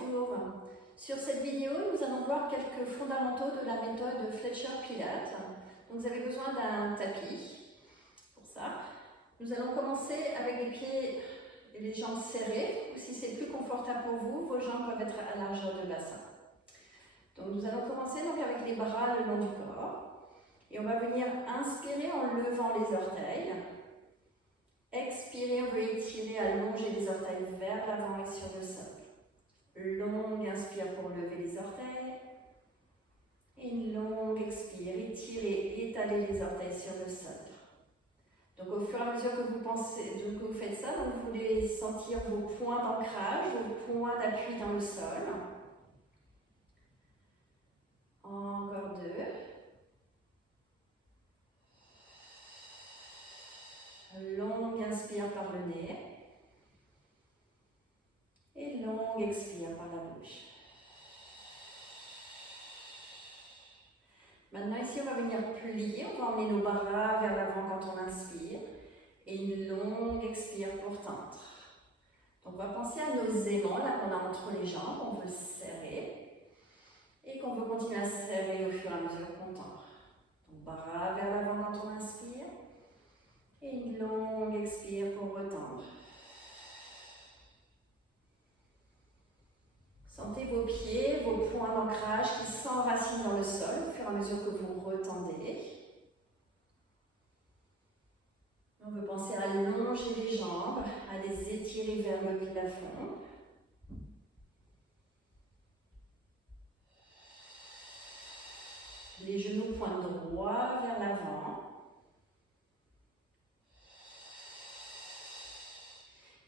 bonjour. Sur cette vidéo, nous allons voir quelques fondamentaux de la méthode Fletcher Pilates. Donc, vous avez besoin d'un tapis pour ça. Nous allons commencer avec les pieds et les jambes serrées. Si c'est plus confortable pour vous, vos jambes peuvent être à largeur de bassin. Donc, nous allons commencer donc avec les bras le long du corps. Et on va venir inspirer en levant les orteils. Expirez, on veut étirer, allonger les orteils vers l'avant et sur le sol. Longue inspire pour lever les orteils. Et une longue expire, étirez, étalez les orteils sur le sol. Donc au fur et à mesure que vous faites ça, vous voulez sentir vos points d'ancrage, vos points d'appui dans le sol. Encore deux. Longue inspire par le nez. Et longue expire par la bouche. Maintenant ici on va venir plier, on va emmener nos bras vers l'avant quand on inspire. Et une longue expire pour tendre. Donc on va penser à nos aimants là qu'on a entre les jambes, on veut serrer. Et qu'on veut continuer à serrer au fur et à mesure qu'on tend. Donc bras vers l'avant quand on inspire. Et une longue expire pour retendre. Sentez vos pieds, vos points d'ancrage qui s'enracinent dans le sol au fur et à mesure que vous retendez. On veut penser à allonger les jambes, à les étirer vers le plafond. Les genoux pointent droit vers l'avant.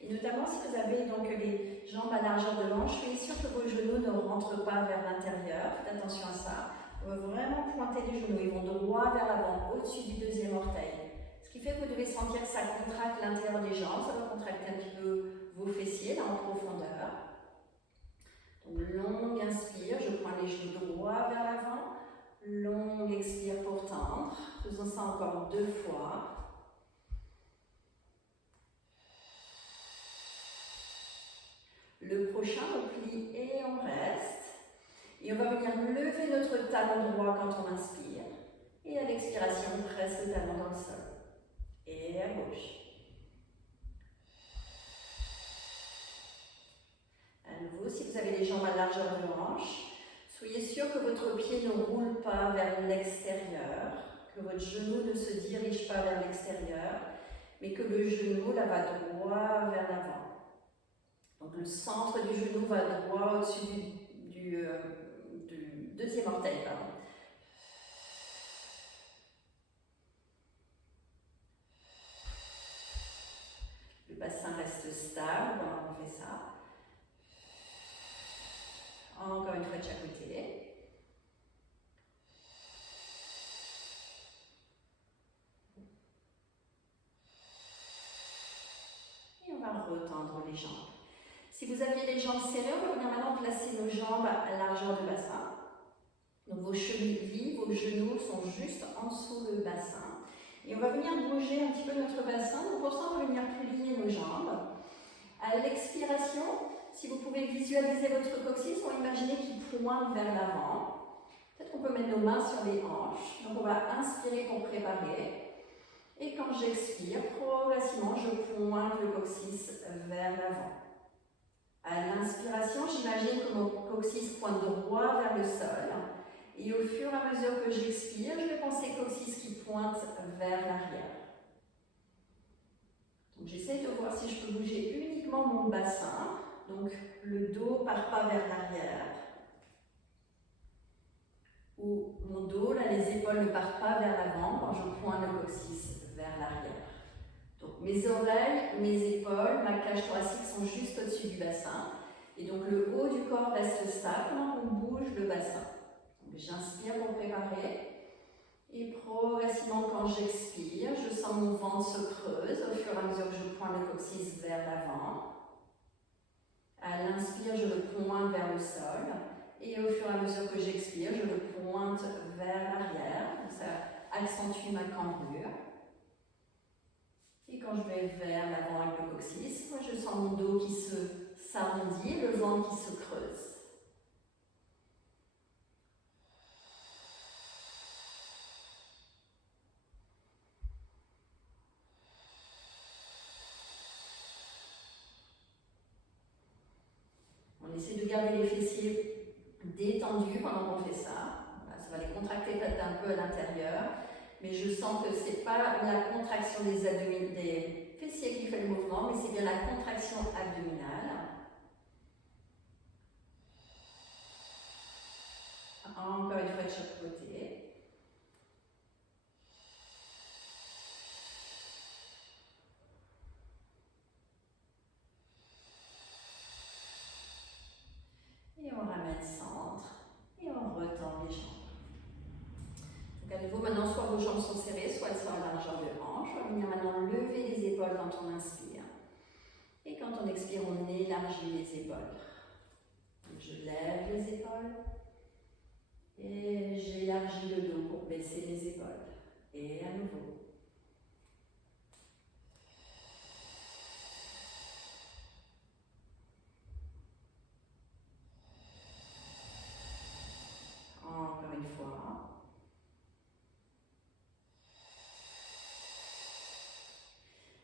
Et notamment si vous avez donc les jambes à largeur de hanche, soyez sûr que vos genoux ne rentrent pas vers l'intérieur. Faites attention à ça. On va vraiment pointer les genoux. Ils vont droit vers l'avant, au-dessus du deuxième orteil. Ce qui fait que vous devez sentir que ça contracte l'intérieur des jambes. Ça va contracter un petit peu vos fessiers là en profondeur. Donc longue inspire, je prends les genoux droit vers l'avant. Longue expire pour tendre. Faisons ça encore 2 fois. Le prochain, on plie et on reste. Et on va venir lever notre talon droit quand on inspire. Et à l'expiration, on presse le talon dans le sol. Et à gauche. À nouveau, si vous avez les jambes à largeur de hanche, soyez sûr que votre pied ne roule pas vers l'extérieur, que votre genou ne se dirige pas vers l'extérieur, mais que le genou là, va droit vers l'avant. Donc le centre du genou va droit au-dessus du deuxième orteil. Pardon. Le bassin reste stable pendant qu'on fait ça. Encore une fois de chaque côté. Et on va retendre les jambes. Si vous aviez les jambes serrées, on va venir maintenant placer nos jambes à largeur de bassin. Donc vos chevilles, vos genoux sont juste en dessous le bassin. Et on va venir bouger un petit peu notre bassin. Donc pour ça, on va venir plier nos jambes. À l'expiration, si vous pouvez visualiser votre coccyx, on va imaginer qu'il pointe vers l'avant. Peut-être qu'on peut mettre nos mains sur les hanches. Donc on va inspirer pour préparer. Et quand j'expire, progressivement, je pointe le coccyx vers l'avant. À l'inspiration, j'imagine que mon coccyx pointe droit vers le sol. Et au fur et à mesure que j'expire, je vais penser coccyx qui pointe vers l'arrière. Donc j'essaie de voir si je peux bouger uniquement mon bassin. Donc le dos ne part pas vers l'arrière. Ou mon dos, là, les épaules ne partent pas vers l'avant quand je pointe le coccyx vers l'arrière. Donc mes oreilles, mes épaules, ma cage thoracique sont juste au-dessus du bassin. Et donc le haut du corps reste stable, on bouge le bassin. J'inspire pour préparer. Et progressivement, quand j'expire, je sens mon ventre se creuse au fur et à mesure que je pointe le coccyx vers l'avant. À l'inspire, je le pointe vers le sol. Et au fur et à mesure que j'expire, je le pointe vers l'arrière. Ça accentue ma cambrure. Et quand je vais vers l'avant avec le coccyx, je sens mon dos qui se s'arrondit, le ventre qui se creuse. On essaie de garder les fessiers détendus pendant qu'on fait ça. Voilà, ça va les contracter peut-être un peu à l'intérieur, mais je sens que ce n'est pas la contraction des fessiers qui fait le mouvement, mais c'est bien la contraction abdominale. Encore une fois de chaque côté. Et on ramène centre et on retend les jambes. Donc à nouveau, maintenant, soit vos jambes sont serrées, soit elles sont à la largeur de hanche. On va venir maintenant lever les épaules quand on inspire. Et quand on expire, on élargit les épaules. Donc je lève les épaules. Et j'élargis le dos pour baisser les épaules. Et à nouveau. Encore une fois.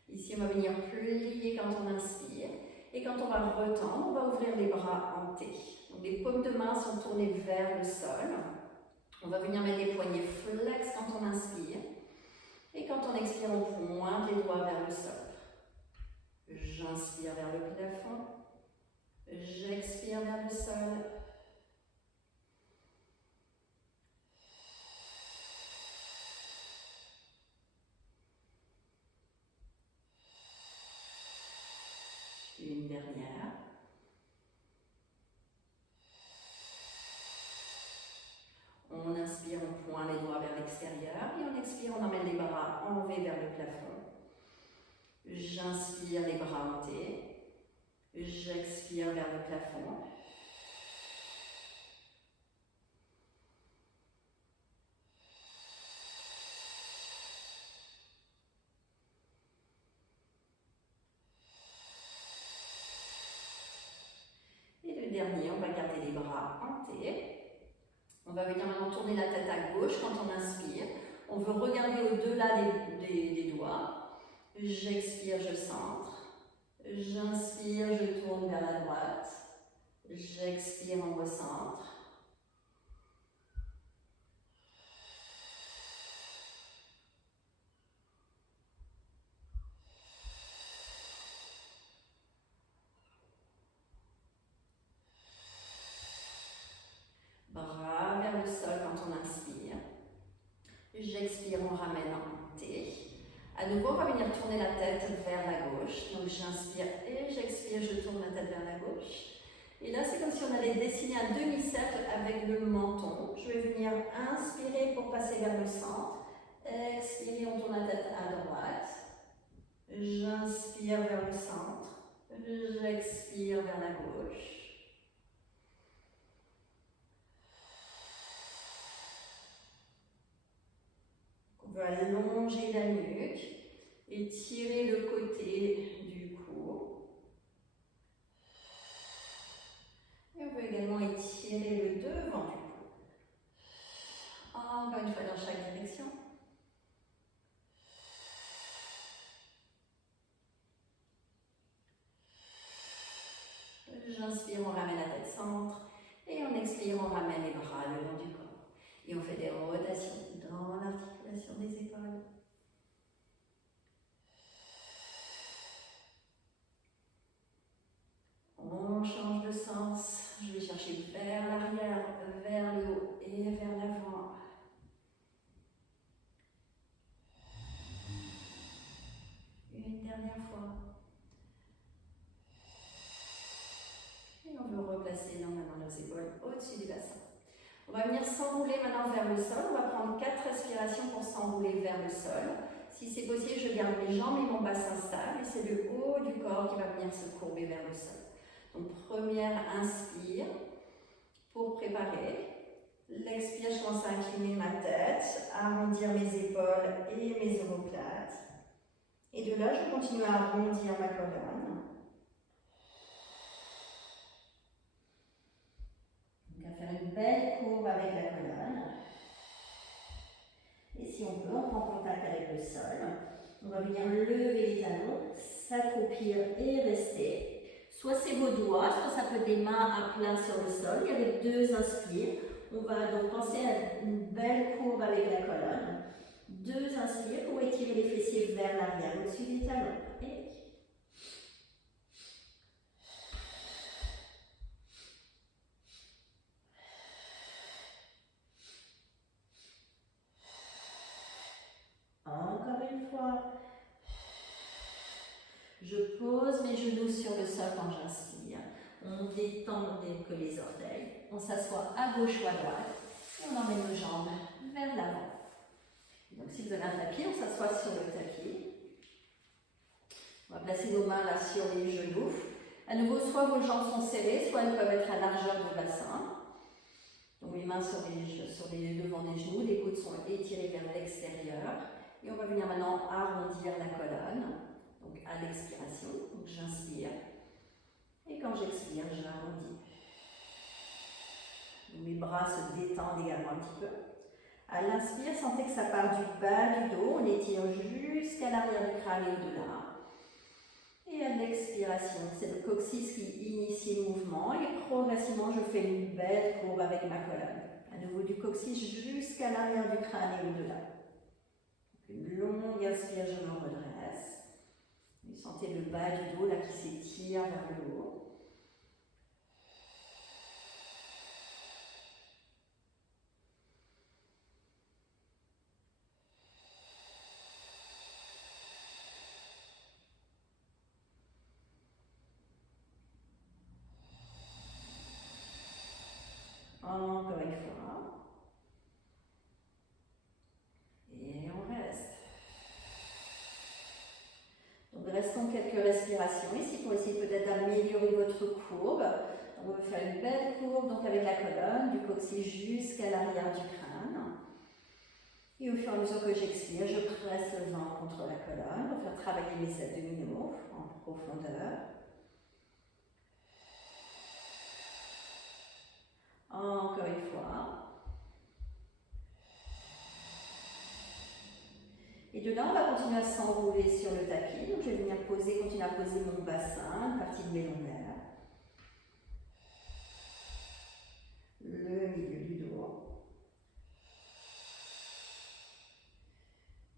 Ici, on va venir plier quand on inspire. Et quand on va retendre, on va ouvrir les bras en T. Donc les paumes de main sont tournées vers le sol. On va venir mettre les poignets flex quand on inspire. Et quand on expire, on pointe les doigts vers le sol. J'inspire vers le plafond. J'expire vers le sol. Une dernière. On inspire, on pointe les doigts vers l'extérieur et on expire, on emmène les bras en V vers le plafond. J'inspire, les bras en T. J'expire vers le plafond. Et le dernier, on va garder les bras en T. On va venir maintenant tourner la tête à gauche quand on inspire. On veut regarder au-delà des doigts. J'expire, je centre. J'inspire, je tourne vers la droite. J'expire, on recentre. Bras vers le sol quand on inspire. J'expire, on ramène en T. À nouveau, on va venir tourner la tête vers la gauche. Donc j'inspire et j'expire, je tourne la tête vers la gauche. Et là, c'est comme si on allait dessiner un demi-cercle avec le menton. Je vais venir inspirer pour passer vers le centre. Expirer, on tourne la tête à droite. J'inspire vers le centre. J'expire vers la gauche. On va allonger la nuque, étirer le côté du cou. Et on peut également étirer le devant du cou. Encore une fois dans chaque direction. J'inspire, on ramène la tête centre. Et on expire, on ramène les bras le long du corps. Et on fait des rotations dans l'articulation des épaules. On change de sens. Je vais chercher vers l'arrière, vers le haut et vers l'avant. Une dernière fois. Et on veut replacer maintenant nos épaules au-dessus du bassin. On va venir s'enrouler maintenant vers le sol. On va prendre 4 respirations pour s'enrouler vers le sol. Si c'est possible, je garde mes jambes et mon bassin stable. Et c'est le haut du corps qui va venir se courber vers le sol. Donc première inspire pour préparer. L'expire, je commence à incliner ma tête, à arrondir mes épaules et mes omoplates. Et de là, je continue à arrondir ma colonne. sol. On va venir lever les talons, s'accroupir et rester. Soit c'est vos doigts, soit ça peut être des mains à plat sur le sol. Et avec 2 inspires, on va donc penser à une belle courbe avec la colonne. 2 inspires pour étirer les fessiers vers l'arrière au-dessus des talons. Et encore une fois. Je pose mes genoux sur le sol quand j'inspire. On détend donc les orteils. On s'assoit à gauche ou à droite. Et on emmène nos jambes vers l'avant. Donc si vous avez un tapis, on s'assoit sur le tapis. On va placer nos mains là sur les genoux. À nouveau, soit vos jambes sont serrées, soit elles peuvent être à largeur de bassin. Donc les mains sur les devant des genoux, les coudes sont étirés vers l'extérieur. Et on va venir maintenant arrondir la colonne. Donc à l'expiration, donc j'inspire. Et quand j'expire, j'arrondis. Mes bras se détendent également un petit peu. À l'inspire, sentez que ça part du bas du dos. On étire jusqu'à l'arrière du crâne et au-delà. Et à l'expiration, c'est le coccyx qui initie le mouvement. Et progressivement, je fais une belle courbe avec ma colonne. À nouveau du coccyx jusqu'à l'arrière du crâne et au-delà. Une longue inspire, je me redresse. Vous sentez le bas du dos là qui s'étire vers le haut. Encore une fois. Et on reste. Donc restons quelques respirations ici pour essayer peut-être d'améliorer votre courbe. On va faire une belle courbe donc avec la colonne, du coccyx jusqu'à l'arrière du crâne. Et au fur et à mesure que j'expire, je presse le ventre contre la colonne pour faire travailler mes abdominaux en profondeur. Encore une fois. Et de là, on va continuer à s'enrouler sur le tapis. Donc, je vais venir continuer à poser mon bassin, une partie de mes lombaires. Le milieu du dos.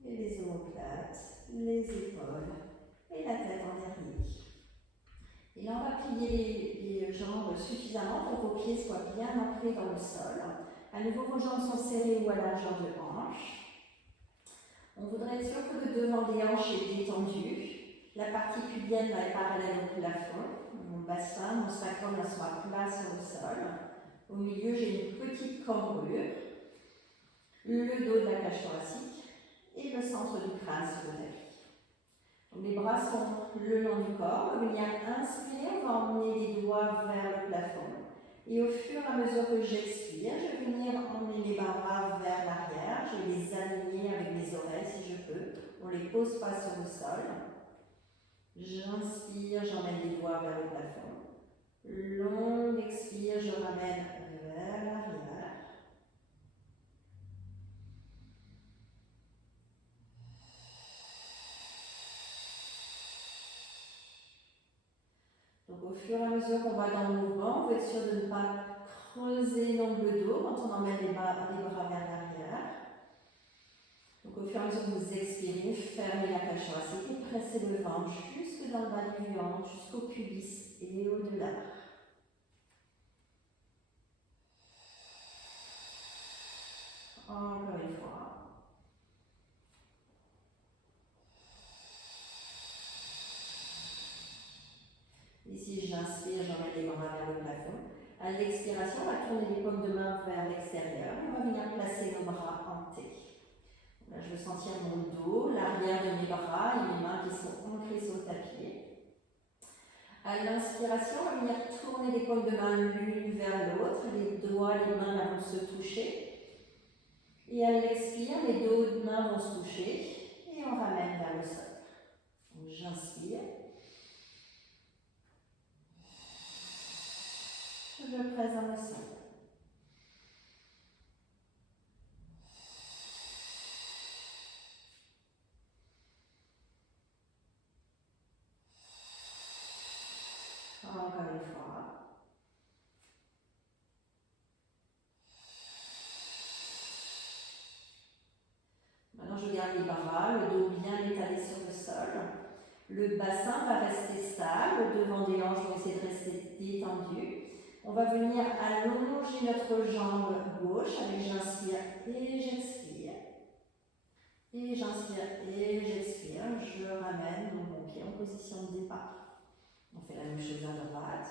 Et les omoplates, les épaules et la tête en dernier. Et là, on va plier les jambes suffisamment pour que vos pieds soient bien ancrés dans le sol. À nouveau, vos jambes sont serrées ou à largeur de hanche. On voudrait être sûr que le devant des hanches est détendu. La partie pubienne est parallèle au plafond. Mon bassin, mon sacrum soit plat sur le sol. Au milieu, j'ai une petite cambrure. Le dos de la cage thoracique et le centre du crâne sur le tapis. Donc, les bras sont le long du corps. On va venir inspirer, on va emmener les doigts vers le plafond. Et au fur et à mesure que j'expire, je vais venir emmener mes bras vers l'arrière. Je vais les aligner avec mes oreilles si je peux. On ne les pose pas sur le sol. J'inspire, j'emmène les doigts vers le plafond. Longue expire, je ramène vers l'arrière. Donc au fur et à mesure qu'on va dans le mouvement, on va être sûr de ne pas creuser l'angle dos quand on emmène les bras vers l'arrière. Donc au fur et à mesure que vous expirez, fermez la cage thoracique et pressez le ventre jusque dans le bas du ventre, jusqu'au pubis et au-delà. Encore une fois. Ici, j'inspire, j'emmène les bras vers le plafond. À l'expiration, on va tourner les paumes de main vers l'extérieur. On va venir placer nos bras en T. Là, je veux sentir mon dos, l'arrière de mes bras et mes mains qui sont ancrées sur le tapis. À l'inspiration, on va venir tourner les paumes de main l'une vers l'autre. Les doigts, les mains vont se toucher. Et à l'expire, les deux mains vont se toucher. Et on ramène vers le sol. Donc, j'inspire. Je presse dans le sol. Encore une fois. Maintenant, je garde les bras, le dos bien étalé sur le sol. Le bassin va rester stable, le devant des hanches vont essayer de rester détendu. On va venir allonger notre jambe gauche avec j'inspire et j'expire. Et j'inspire et j'expire. Je ramène mon pied en position de départ. On fait la même chose à droite.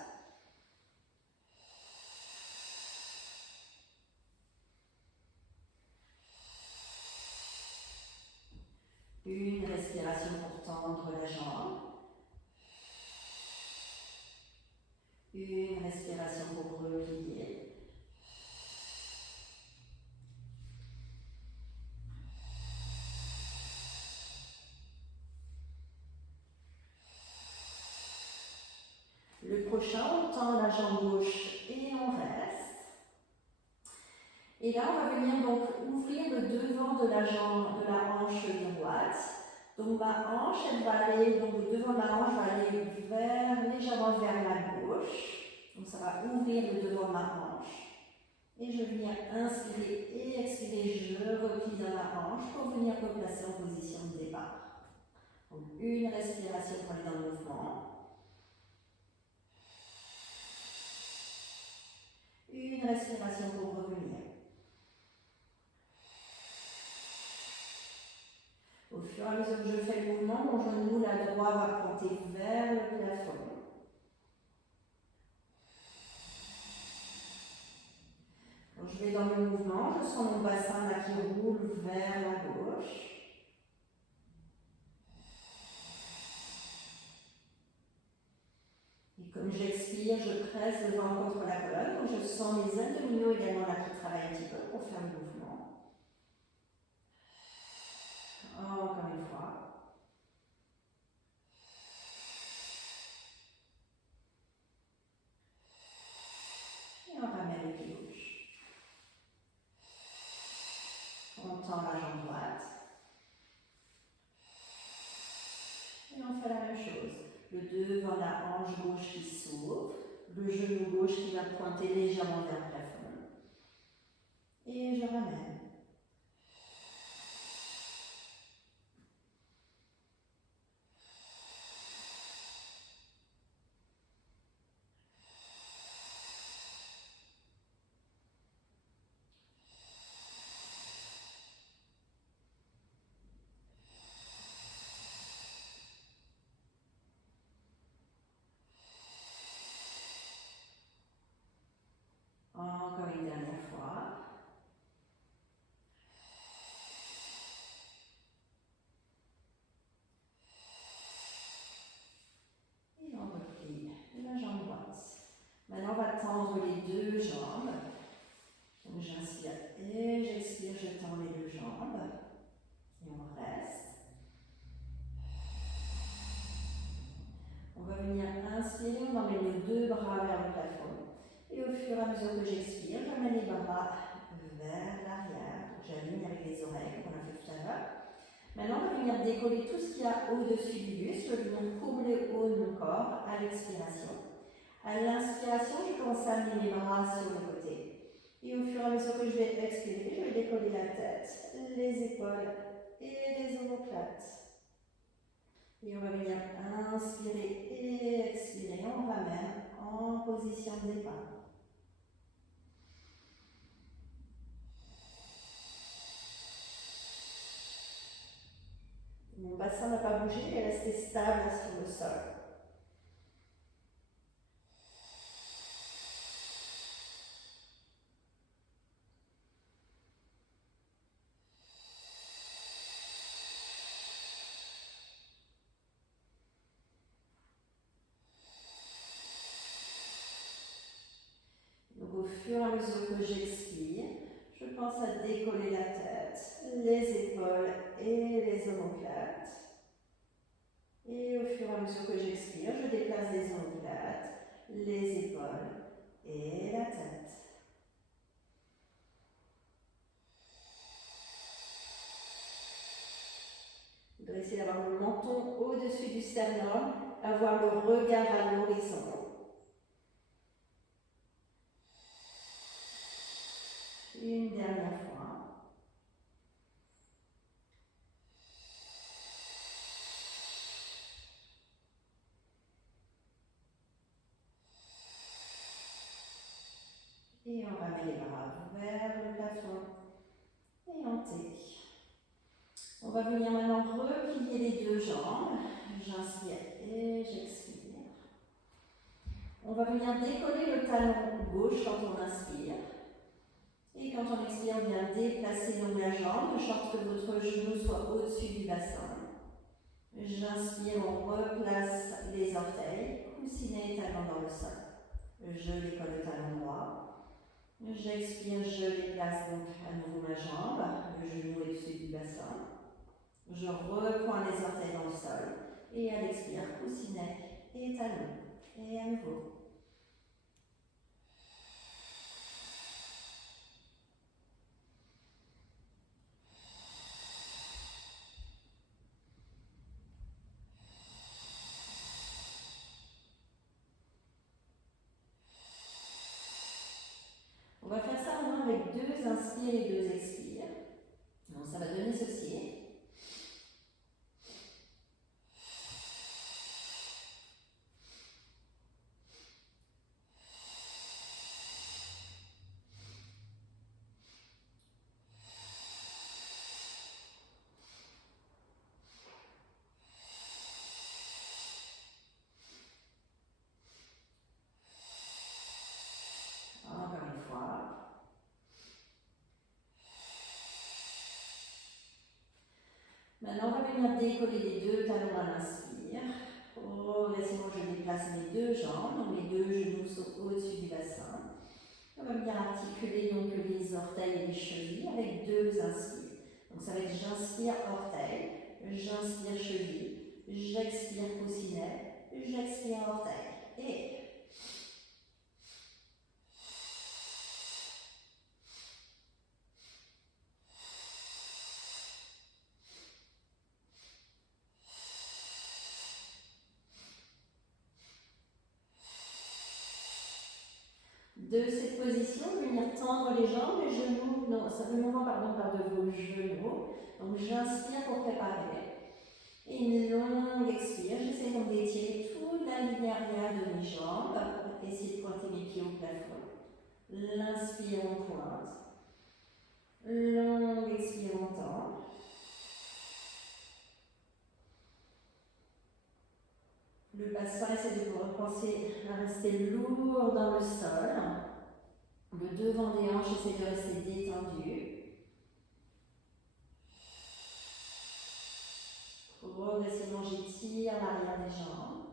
Une respiration pour tendre la jambe. Une respiration pour replier. Le prochain, on tend la jambe gauche et on reste. Et là, on va venir donc ouvrir le devant de la jambe, de la hanche droite. Donc ma hanche, elle va aller, donc le devant de ma hanche va aller légèrement vers la gauche. Donc ça va ouvrir le devant de ma hanche. Et je vais venir inspirer et expirer, je replie dans la hanche pour venir replacer en position de départ. Donc une respiration pour aller dans le mouvement. Une respiration pour revenir. Au fur et à mesure que je fais le mouvement, mon genou la droit va pointer vers le plafond. Quand je vais dans le mouvement, je sens mon bassin là qui roule vers la gauche. Et comme j'expire, je presse le ventre contre la colonne. Donc je sens mes abdominaux également là qui travaillent un petit peu pour faire le mouvement. Encore une fois. Et on ramène le pied gauche. On tend la jambe droite. Et on fait la même chose. Le devant de la hanche gauche qui s'ouvre. Le genou gauche qui va pointer légèrement vers le plafond. Et je ramène. Encore une dernière fois. Et on replie la jambe droite. Maintenant, on va tendre les deux jambes. Donc, j'inspire et j'expire, je tends les deux jambes. Et on reste. On va venir inspirer, on emmène les deux bras vers le plafond. Et au fur et à mesure que j'expire, j'amène les bras vers l'arrière. J'aligne avec les oreilles, comme on a fait tout à l'heure. Maintenant, on va venir décoller tout ce qu'il y a au-dessus du buste. Je vais venir courber le haut de mon corps à l'expiration. À l'inspiration, je commence à amener mes bras sur le côté. Et au fur et à mesure que je vais expirer, je vais décoller la tête, les épaules et les omoplates. Et on va venir inspirer et expirer. On ramène en position de départ. Mon bassin n'a pas bougé, il est resté stable sur le sol. Donc au fur et à mesure que j'expire, je pense à décoller la tête, les épaules et les omoplates. Et au fur et à mesure que j'expire, je déplace les omoplates, les épaules et la tête. Vous devez essayer d'avoir le menton au-dessus du sternum, avoir le regard à l'horizon. Une dernière fois. Et on ramène les bras vers le plafond et en T. On va venir maintenant replier les deux jambes. J'inspire et j'expire. On va venir décoller le talon gauche quand on inspire. Et quand on expire, on vient déplacer donc la jambe, de sorte que votre genou soit au-dessus du bassin. J'inspire, on replace les orteils, coussinet et talon dans le sol. Je décolle le talon droit. J'expire, je déplace donc à nouveau ma jambe, le genou est au-dessus du bassin. Je reprends les orteils dans le sol. Et à l'expire, coussinet et talon. Et à nouveau. On va faire ça maintenant avec 2 inspires et 2 expires. Donc ça va donner ceci. Encore une fois. Maintenant, on va venir décoller les 2 talons à l'inspire. Progressivement, je déplace mes 2 jambes, donc mes 2 genoux sont au-dessus du bassin. On va venir articuler donc les orteils et les chevilles avec 2 inspires. Donc ça va être j'inspire orteil, j'inspire cheville, j'expire coussinet, j'expire orteil. Et 2 cette position, venir tendre les jambes, les genoux, non, ça fait mouvement par de vos genoux. Donc j'inspire pour préparer. Et une longue expire, j'essaie donc d'étirer toute la ligne arrière de mes jambes pour essayer de pointer mes pieds au plafond. L'inspire, on pointe. Longue expire, on tend. Le bassin, essaie de vous repenser à rester lourd dans le sol. Le devant des hanches, essaie de rester détendu. Progressivement, j'étire l'arrière des jambes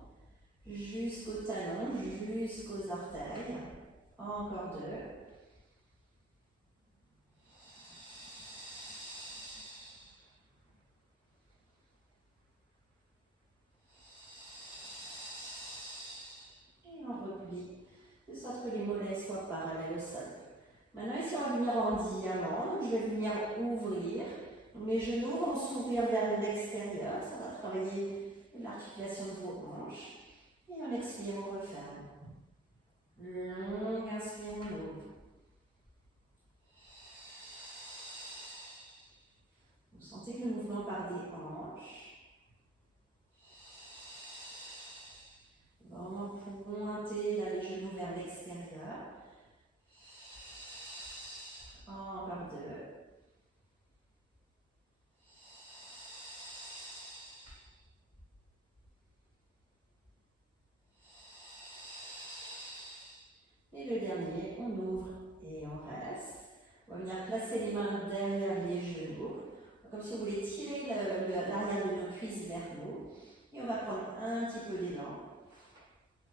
jusqu'au talon, jusqu'aux orteils. Encore 2. Et on replie, de sorte que les mollets soient parallèles au sol. Maintenant, ici, on va venir en diamant. Je vais venir ouvrir. Mes genoux vont s'ouvrir vers l'extérieur. Ça va travailler l'articulation de vos hanches. Et on expire, on referme. Longue inspire, on ouvre. Vous sentez le mouvement par des hanches. Vraiment pointer là, les genoux vers l'extérieur. Encore 2. Et le dernier, on ouvre et on reste. On va venir placer les mains derrière les genoux, comme si vous voulez tirer l'arrière de nos cuisses vers nous. Et on va prendre un petit peu d'élan.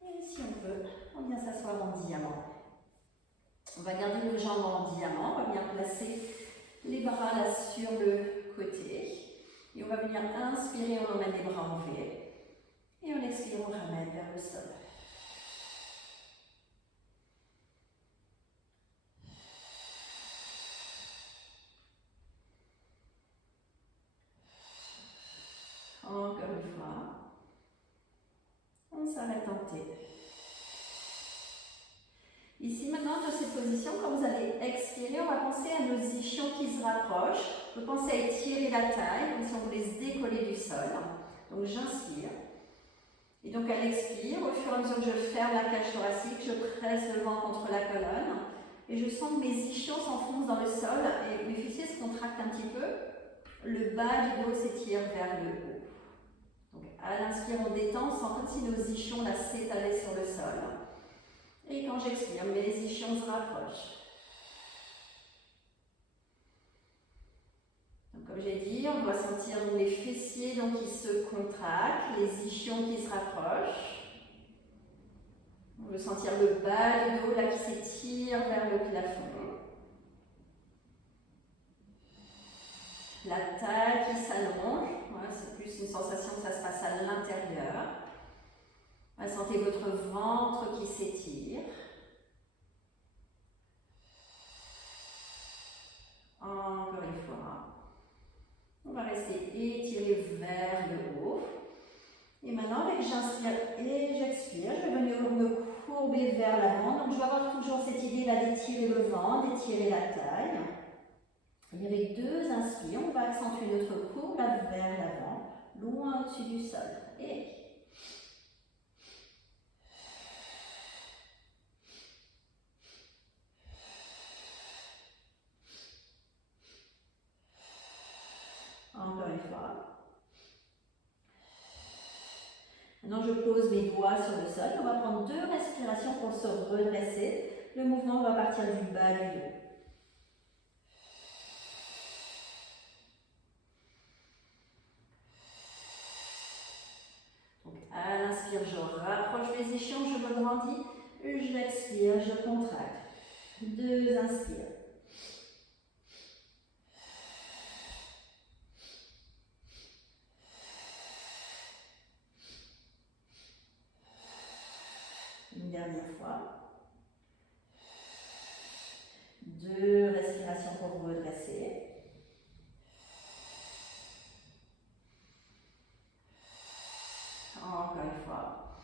Et si on peut, on vient s'asseoir en diamant. On va garder nos jambes en diamant. On va venir placer les bras là sur le côté. Et on va venir inspirer, on emmène les bras en V. Et on expire, on ramène vers le sol. Encore une fois. On s'arrête en T. Ici maintenant, fin de cette position, quand vous allez expirer, on va penser à nos ischions qui se rapprochent. Vous pensez à étirer la taille, comme si on voulait se décoller du sol. Donc j'inspire. Et donc à l'expire, au fur et à mesure que je ferme la cage thoracique, je presse le vent contre la colonne. Et je sens que mes ischions s'enfoncent dans le sol et mes fessiers se contractent un petit peu. Le bas du dos s'étire vers le haut. Donc à l'inspire, on détend, on sent comme si nos ischions là s'étalaient sur le sol. Et quand j'expire, mes ischions se rapprochent. Donc comme j'ai dit, on doit sentir les fessiers donc, qui se contractent, les ischions qui se rapprochent. On veut sentir le bas du dos là qui s'étire vers le plafond. La taille qui s'allonge. Voilà, c'est plus une sensation que ça se passe à l'intérieur. Sentez votre ventre qui s'étire. Encore une fois. On va rester étiré vers le haut. Et maintenant, avec j'inspire et j'expire, je vais venir me courber vers l'avant. Donc, je vais avoir toujours cette idée là d'étirer le ventre, d'étirer la taille. Et avec deux inspires, on va accentuer notre courbe vers l'avant, loin au-dessus du sol. Et encore une fois. Maintenant, je pose mes doigts sur le sol. On va prendre deux respirations pour se redresser. Le mouvement va partir du bas du dos. Donc, à l'inspire, je rapproche mes ischions, je me grandis. Je l'expire, je contracte. Deux inspires. Une dernière fois. Deux respirations pour vous redresser. Encore une fois.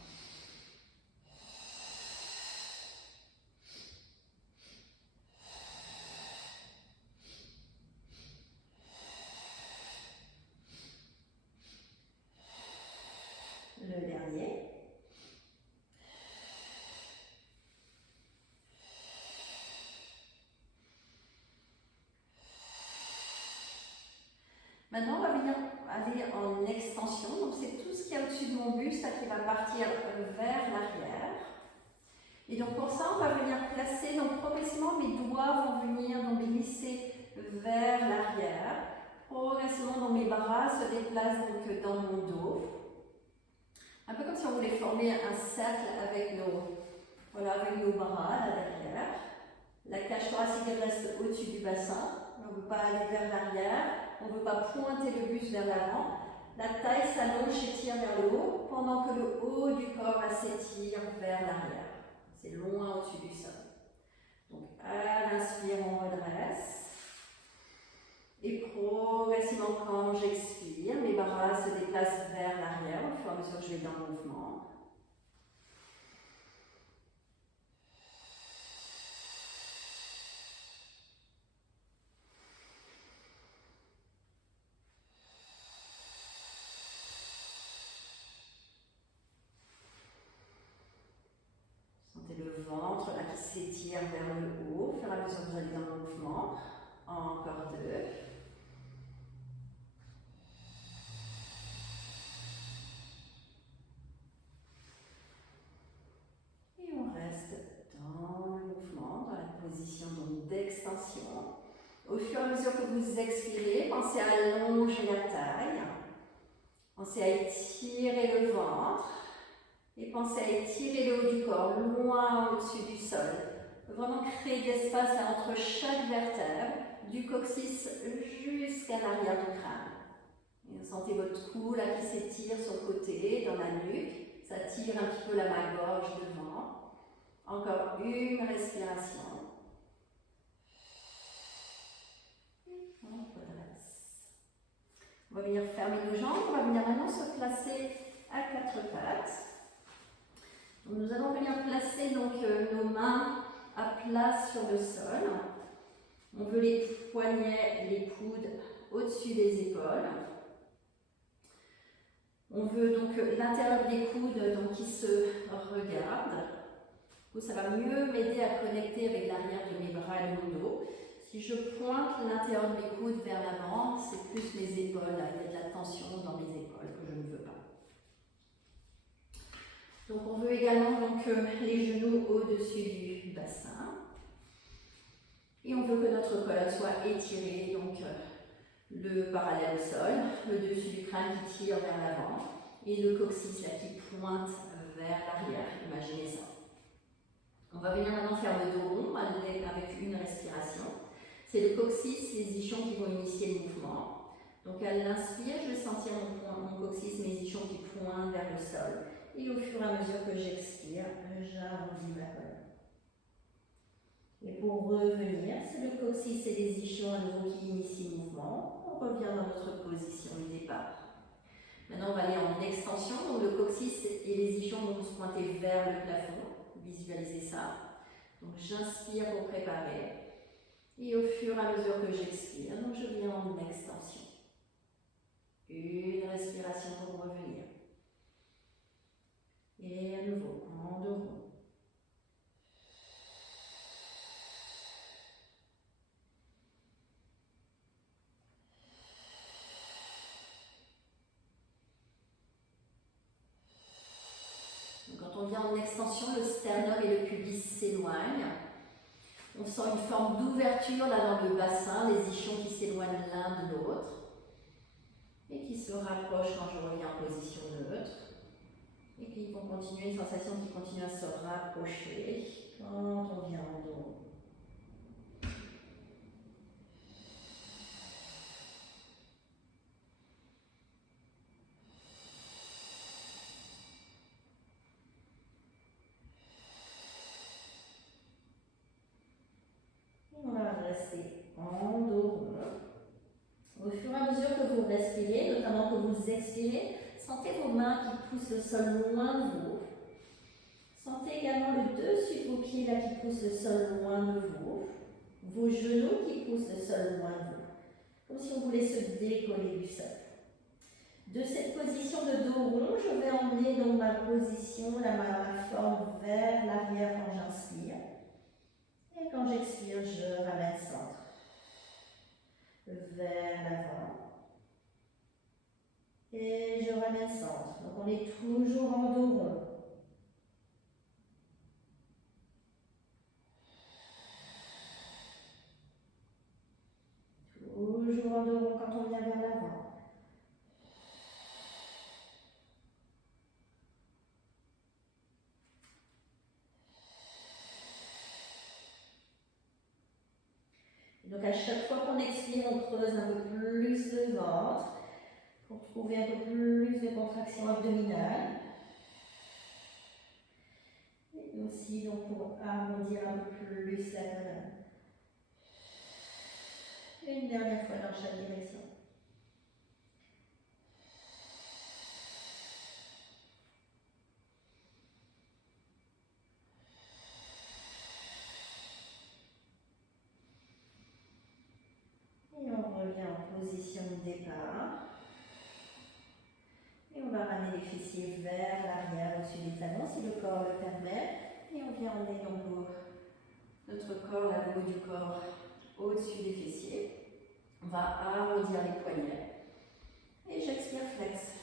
Le dernier. Maintenant, on va venir aller en extension. Donc, c'est tout ce qu'il y a au-dessus de mon buste qui va partir vers l'arrière. Et donc, pour ça, on va venir placer, donc progressivement, mes doigts vont venir donc, glisser vers l'arrière. Progressivement, donc, mes bras se déplacent donc, dans mon dos. Un peu comme si on voulait former un cercle avec nos bras là derrière. La cage thoracique reste au-dessus du bassin. On ne veut pas aller vers l'arrière. On ne veut pas pointer le buste vers l'avant. La taille s'allonge, s'étire vers le haut, pendant que le haut du corps s'étire vers l'arrière. C'est loin au-dessus du sol. Donc, à l'inspire, on redresse. Et progressivement, quand j'expire, mes bras se déplacent vers l'arrière au fur et à mesure que je vais dans le mouvement. Sentez le ventre là, qui s'étire vers le haut au fur et à mesure que vous allez dans le mouvement. Encore deux. Et on reste dans le mouvement, dans la position d'extension. Au fur et à mesure que vous expirez, pensez à allonger la taille. Pensez à étirer le ventre. Et pensez à étirer le haut du corps, loin au-dessus du sol. Vraiment créer de l'espace entre chaque vertèbre, du coccyx jusqu'à l'arrière du crâne. Et vous sentez votre cou là qui s'étire sur le côté, dans la nuque. Ça tire un petit peu la main-gorge devant. Encore une respiration. On redresse. On va venir fermer nos jambes. On va venir maintenant se placer à quatre pattes. Donc, nous allons venir placer donc, nos mains à plat sur le sol. On veut les poignets, les coudes au-dessus des épaules. On veut donc l'intérieur des coudes donc, qui se regardent. Ça va mieux m'aider à connecter avec l'arrière de mes bras et mon dos. Si je pointe l'intérieur de mes coudes vers l'avant, c'est plus mes épaules. Là. Il y a de la tension dans mes épaules que je ne veux pas. Donc on veut également donc, les genoux au-dessus du bassin. Et on veut que notre colonne soit étirée, donc le parallèle au sol, le dessus du crâne qui tire vers l'avant et le coccyx là, qui pointe vers l'arrière. Imaginez ça. On va venir maintenant faire le dos rond avec une respiration. C'est le coccyx, les ischions qui vont initier le mouvement. Donc à l'inspire, je vais sentir mon coccyx, mes ischions qui pointent vers le sol. Et au fur et à mesure que j'expire, j'arrondis ma colonne. Et pour revenir, c'est le coccyx et les ischions à nouveau qui initient le mouvement. On revient dans notre position de départ. Maintenant, on va aller en extension. Donc le coccyx et les ischions vont se pointer vers le plafond. Visualisez ça. Donc j'inspire pour préparer. Et au fur et à mesure que j'expire, donc je viens en extension. Une respiration pour revenir. Et à nouveau, en dos rond. Quand on vient en extension, le sternum et le pubis s'éloignent. On sent une forme d'ouverture là dans le bassin, les ischions qui s'éloignent l'un de l'autre et qui se rapprochent quand je reviens en position neutre et qui vont continuer, une sensation qui continue à se rapprocher quand on vient en dos. On va rester en dos rond. Au fur et à mesure que vous respirez, notamment que vous expirez, sentez vos mains qui poussent le sol loin de vous. Sentez également le dessus de vos pieds là qui poussent le sol loin de vous. Vos genoux qui poussent le sol loin de vous. Comme si on voulait se décoller du sol. De cette position de dos rond, je vais emmener donc ma position, ma forme vers l'arrière quand j'inspire. Et quand j'expire, je ramène centre. Vers l'avant. Et je ramène centre. Donc on est toujours en dos rond. Toujours en dos rond quand on vient vers l'avant. Donc à chaque fois qu'on expire, on creuse un peu plus le ventre pour trouver un peu plus de contraction abdominale. Et aussi donc pour arrondir un peu plus la colonne. Et une dernière fois dans chaque direction. Et on revient en position de départ. Et on va ramener les fessiers vers l'arrière au-dessus des talons si le corps le permet. Et on vient emmener donc notre corps, la peau du corps, au-dessus des fessiers. On va arrondir les poignets. Et j'expire flex.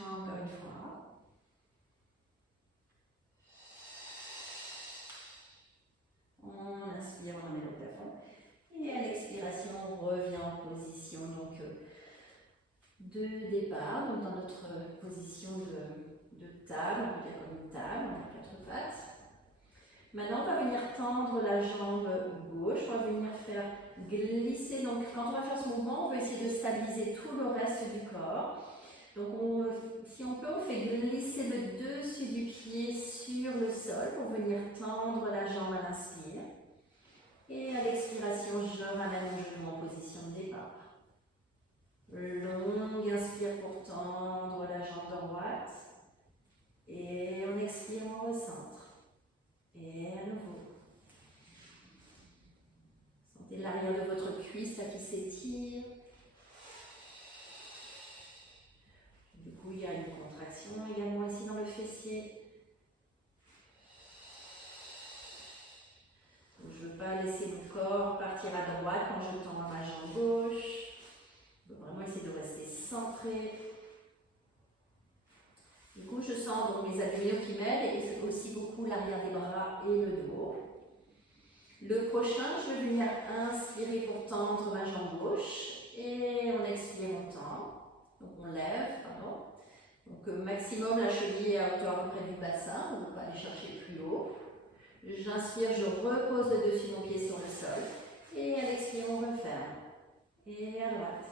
Encore une fois. On inspire, on ramène au plafond. Et à l'expiration, on revient en position donc, de départ, donc dans notre position de table, on peut dire comme une table, on a quatre pattes. Maintenant, on va venir tendre la jambe gauche, on va venir faire glisser. Donc, quand on va faire ce mouvement, on va essayer de stabiliser tout le reste du corps. Donc, si on peut, on fait glisser le dessus du pied sur le sol pour venir tendre la jambe à l'inspire. Et à l'expiration, je ramène mon genou en position de départ. pour tendre la jambe droite. Et on expire, on recentre. Et à nouveau. Sentez l'arrière de votre cuisse là qui s'étire. Du coup, il y a une contraction également ici dans le fessier. Je ne veux pas laisser mon corps partir à droite quand je tends ma jambe gauche. Je veux vraiment essayer de rester centré. Du coup, je sens donc mes abdominaux qui m'aident et aussi beaucoup l'arrière des bras et le dos. Le prochain, je vais venir inspirer pour tendre ma jambe gauche et on expire, on tend. Donc on lève, pardon. Donc maximum la cheville est à hauteur à peu près du bassin, on ne peut pas aller chercher plus haut. J'inspire, je repose le dessus de mon pied sur le sol et à l'expire, on referme. Et à droite.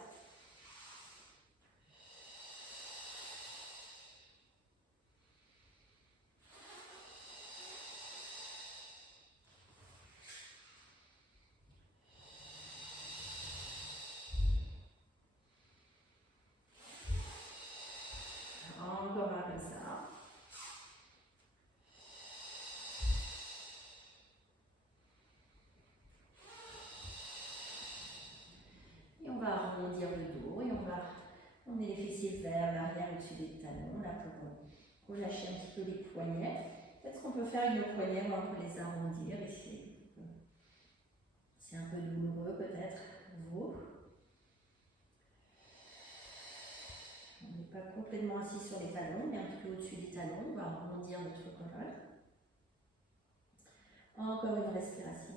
Encore un comme ça. Et on va arrondir le dos et on met les fessiers vers l'arrière au-dessus des talons, là pour relâcher un petit peu les poignets. Peut-être qu'on peut faire une poignée où on peut les arrondir ici. C'est un peu douloureux peut-être pour vous. On n'est pas complètement assis sur les talons, mais un petit peu au-dessus des talons. On va arrondir notre colonne. Encore une respiration.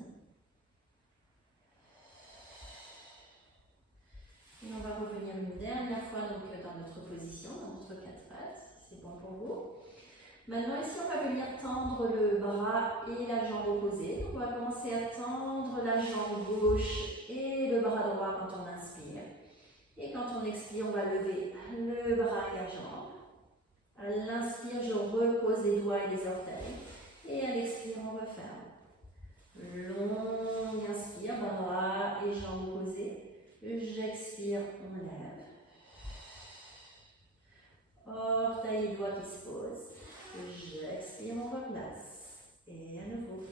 Et on va revenir une dernière fois donc, dans notre position, dans notre quatre pattes, si c'est bon pour vous. Maintenant ici on va venir tendre le bras et la jambe opposée. On va commencer à tendre la jambe gauche et le bras droit quand on inspire. Et quand on expire, on va lever le bras et la jambe. À l'inspire, je repose les doigts et les orteils. Et à l'expire, on referme. Longue inspire, bras et jambes opposées. J'expire, on lève. Orteils et doigts qui se posent. J'expire, on replace. Et à nouveau.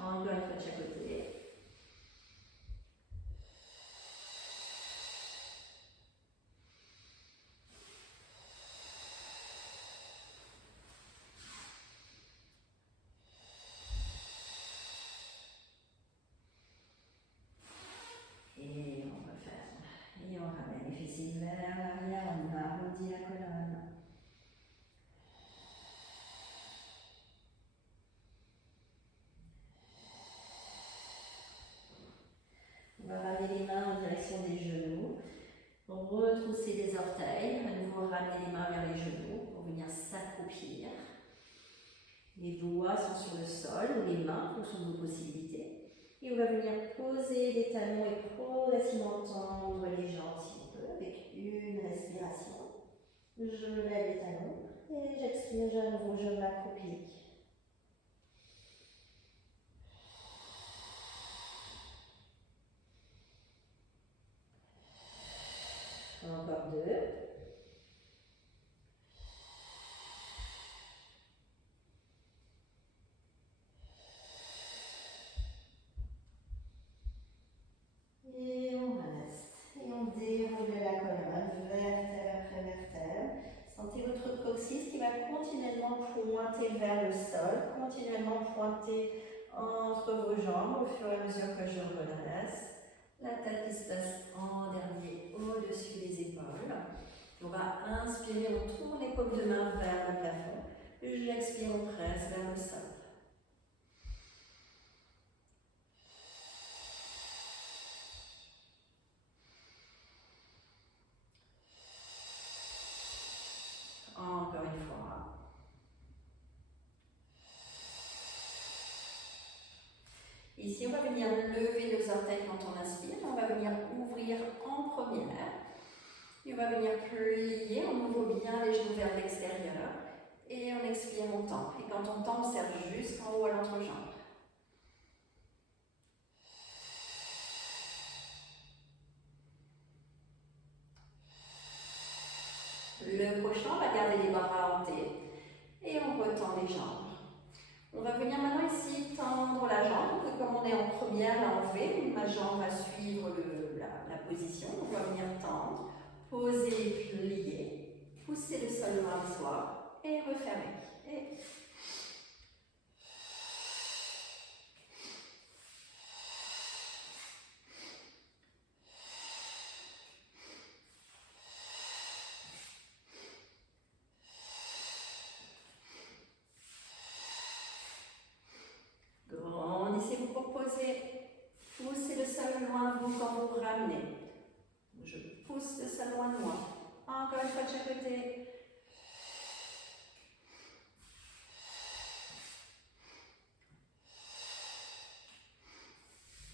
Encore une fois de chaque côté. Et on referme. Et on ramène les fessiers vers l'arrière, on arrondit la colonne. On va ramener les mains en direction des genoux. Retrousser les orteils. À nouveau, ramener les mains vers les genoux pour venir s'accroupir. Les doigts sont sur le sol, ou les mains, en fonction de vos possibilités. Et on va venir poser les talons et progressivement tendre les jambes si on peut, avec une respiration. Je lève les talons et j'expire, à nouveau, je m'accroupis. Encore deux. Et on reste. Et on déroule la colonne, vertèbre après vertèbre. Sentez votre coccyx qui va continuellement pointer vers le sol, continuellement pointer entre vos jambes au fur et à mesure que je redresse. La tête qui se passe en dernier au-dessus des épaules. On va inspirer, on tourne les paumes de main vers le plafond. J'expire, on presse vers le sol. Encore une fois. Ici, on va venir lever nos orteils quand on inspire. On va venir ouvrir en première. Et on va venir plier. On ouvre bien les genoux vers l'extérieur. Et on expire, on tend. Et quand on tend, on serre jusqu'en haut à l'entrejambe. Le prochain, on va garder les bras hantés. Et on retend les jambes. On va venir maintenant ici tendre la jambe. Donc, comme on est en première, là on fait, ma jambe va suivre la position. On va venir tendre, poser, plier, pousser le sol vers soi et refermer. Et grandissez-vous pour poser. Poussez le sol loin de vous quand vous ramenez. Je pousse le sol loin de moi. Encore une fois de chaque côté.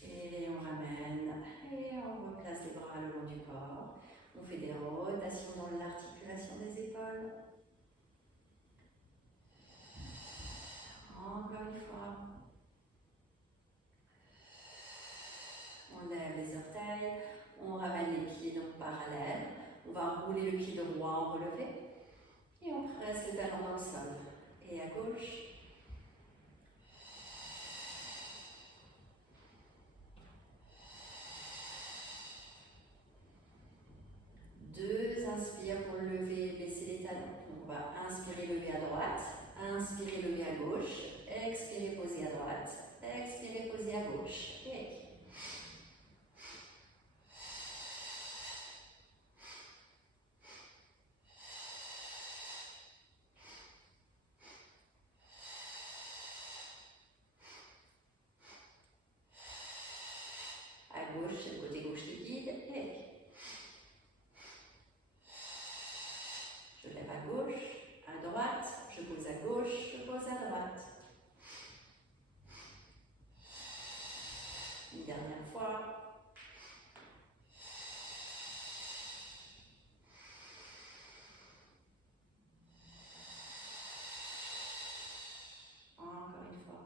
Et on ramène. Et on replace les bras le long du corps. On fait des rotations dans l'articulation des épaules. Encore une fois. On lève les orteils, on ramène les pieds donc parallèles. On va rouler le pied droit en relevé. Et on presse le talon dans le sol. Et à gauche. Deux inspire pour lever, baisser les talons. Donc on va inspirer, lever à droite. Inspirez, lever à gauche. Expirez, poser à droite. Expirez, poser à gauche. Et à gauche, c'est le côté gauche qui guide. Et je lève à gauche, à droite, je pose à gauche, je pose à droite. Une dernière fois. Encore une fois.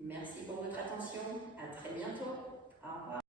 Merci pour votre attention. À très bientôt.